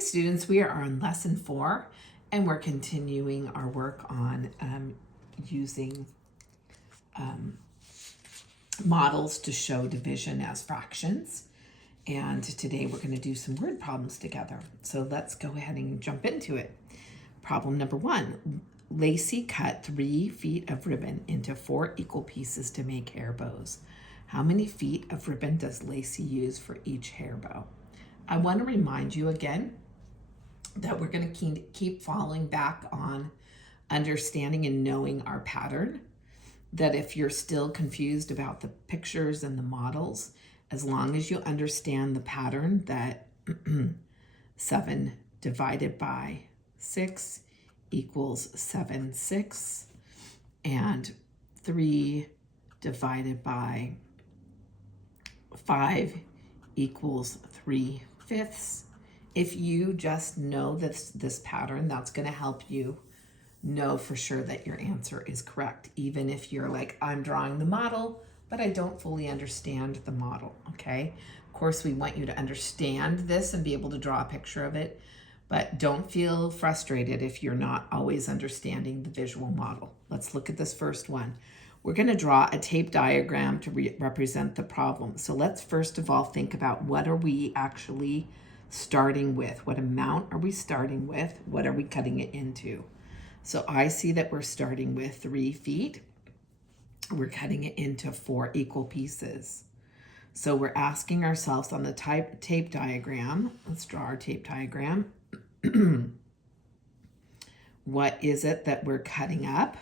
students, we are on lesson 4 and we're continuing our work on using models to show division as fractions. And today we're going to do some word problems together. So let's go ahead and jump into it. Problem number 1. Lacey cut 3 feet of ribbon into 4 equal pieces to make hair bows. How many feet of ribbon does Lacey use for each hair bow? I want to remind you again that we're going to keep falling back on understanding and knowing our pattern. That if you're still confused about the pictures and the models, as long as you understand the pattern that 7 divided by 6 equals 7 6, and 3 divided by 5 equals 3 fifths. If you just know this pattern, that's going to help you know for sure that your answer is correct, even if you're like, I'm drawing the model, but I don't fully understand the model, okay? Of course, we want you to understand this and be able to draw a picture of it, but don't feel frustrated if you're not always understanding the visual model. Let's look at this first one. We're going to draw a tape diagram to represent the problem. So let's first of all think about what are we actually starting with? What amount are we starting with? What are we cutting it into? So I see that we're starting with 3 feet. We're cutting it into 4 equal pieces. So we're asking ourselves on the tape diagram, let's draw our tape diagram. What is it that we're cutting up?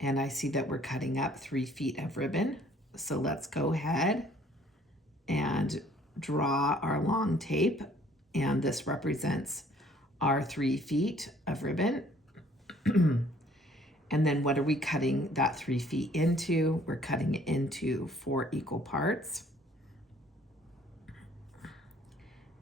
And I see that we're cutting up 3 feet of ribbon. So let's go ahead and draw our long tape. And this represents our 3 feet of ribbon. And then what are we cutting that 3 feet into? We're cutting it into 4 equal parts.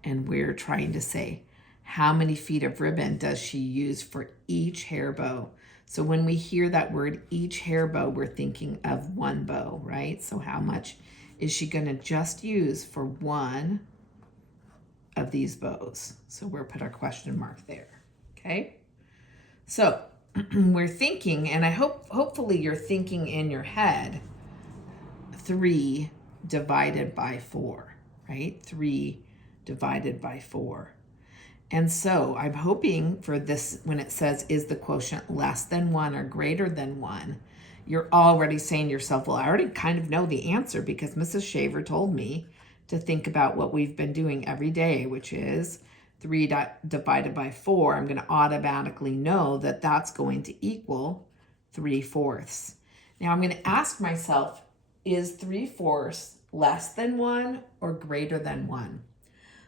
And we're trying to say, how many feet of ribbon does she use for each hair bow? So when we hear that word, each hair bow, we're thinking of one bow, right? So how much is she going to just use for one of these bows? So we'll put our question mark there, okay? So we're thinking, and I hopefully you're thinking in your head, 3 divided by 4, right? 3 divided by 4. And so I'm hoping for this, when it says, is the quotient less than 1 or greater than 1, you're already saying to yourself, well, I already kind of know the answer because Mrs. Shaver told me to think about what we've been doing every day, which is 3 divided by 4. I'm going to automatically know that that's going to equal 3 fourths. Now I'm going to ask myself, is 3 fourths less than 1 or greater than 1?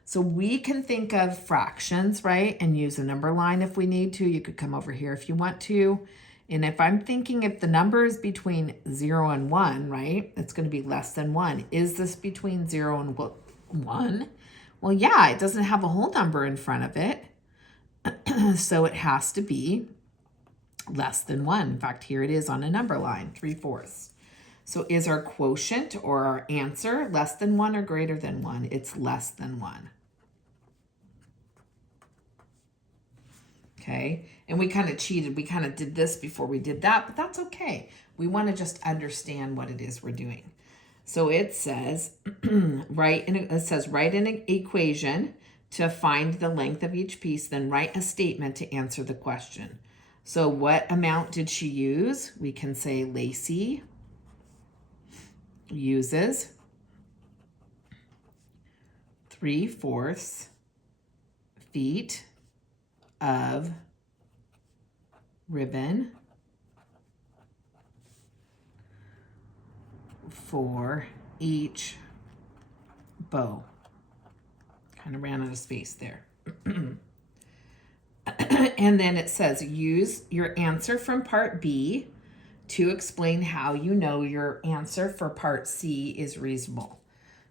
So we can think of fractions, right? And use a number line if we need to. You could come over here if you want to. And if I'm thinking if the number is between 0 and 1, right? It's going to be less than 1. Is this between 0 and 1? Well, yeah, it doesn't have a whole number in front of it. So it has to be less than 1. In fact, here it is on a number line, 3 fourths. So is our quotient or our answer less than 1 or greater than 1? It's less than 1. Okay, and we kind of cheated. We kind of did this before we did that, but that's okay. We want to just understand what it is we're doing. So it says, write an equation to find the length of each piece, then write a statement to answer the question. So what amount did she use? We can say Lacey uses 3 fourths feet of ribbon for each bow. Kind of ran out of space there. And then it says, use your answer from part B to explain how you know your answer for part C is reasonable.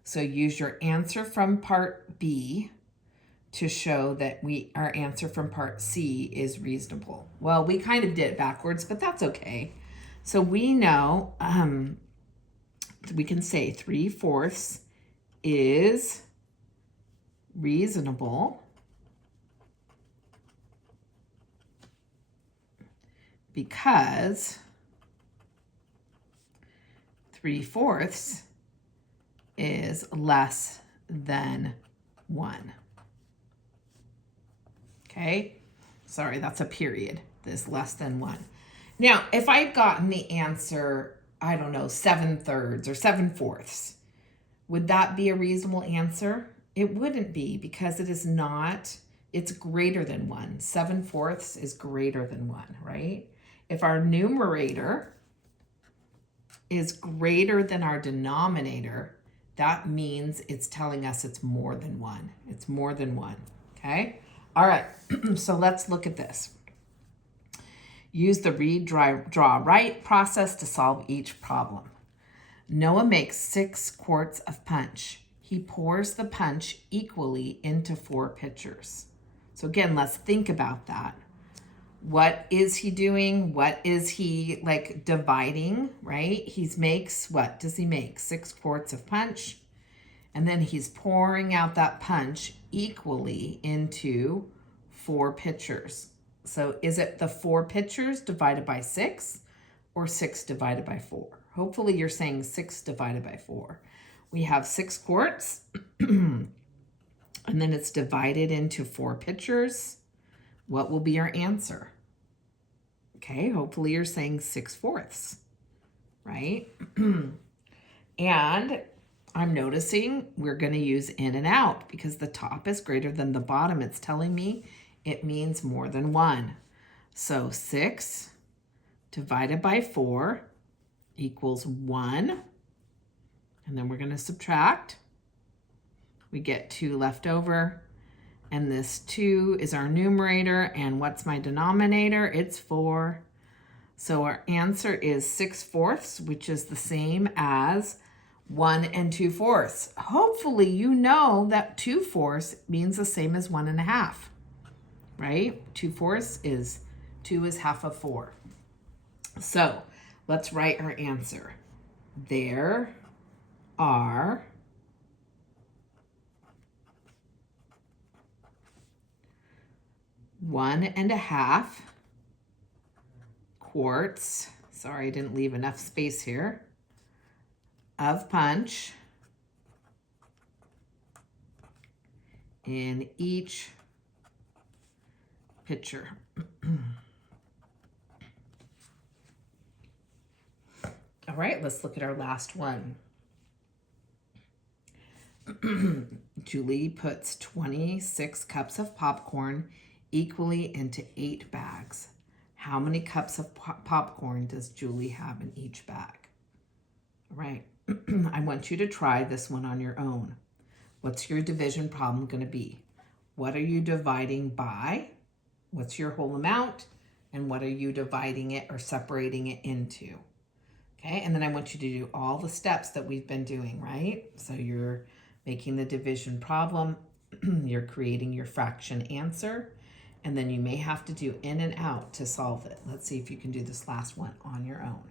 So use your answer from part B to show that our answer from part C is reasonable. Well, we kind of did it backwards, but that's okay. So we know we can say 3 fourths is reasonable because 3/4 is less than 1. Okay, sorry, that's a period. This less than 1. Now, if I'd gotten the answer, I don't know, 7/3 or 7/4, would that be a reasonable answer? It wouldn't be, because it is not, it's greater than 1. 7/4 is greater than 1, right? If our numerator is greater than our denominator, that means it's telling us it's more than 1. It's more than 1, okay? All right, so let's look at this. Use the read, draw, write process to solve each problem. Noah makes 6 quarts of punch. He pours the punch equally into 4 pitchers. So again, let's think about that. What is he doing? What is he like dividing, right? He makes, what does he make? 6 quarts of punch. And then he's pouring out that punch equally into 4 pitchers. So is it the 4 pitchers divided by 6 or 6 divided by 4? Hopefully you're saying 6 divided by 4. We have 6 quarts and then it's divided into 4 pitchers. What will be your answer? Okay, hopefully you're saying 6/4, right? And I'm noticing we're going to use in and out because the top is greater than the bottom. It's telling me it means more than 1. So 6 divided by 4 equals 1. And then we're going to subtract. We get 2 left over. And this 2 is our numerator. And what's my denominator? It's 4. So our answer is 6/4, which is the same as 1 2/4. Hopefully you know that 2/4 means the same as 1 1/2, right? 2/4 is 2 is half of 4. So let's write our answer. There are 1 1/2 quarts. Sorry, I didn't leave enough space here. Of punch in each pitcher. All right, let's look at our last one. Julie puts 26 cups of popcorn equally into 8 bags. How many cups of popcorn does Julie have in each bag? All right, I want you to try this one on your own. What's your division problem going to be? What are you dividing by? What's your whole amount? And what are you dividing it or separating it into? Okay, and then I want you to do all the steps that we've been doing, right? So you're making the division problem, you're creating your fraction answer, and then you may have to do in and out to solve it. Let's see if you can do this last one on your own.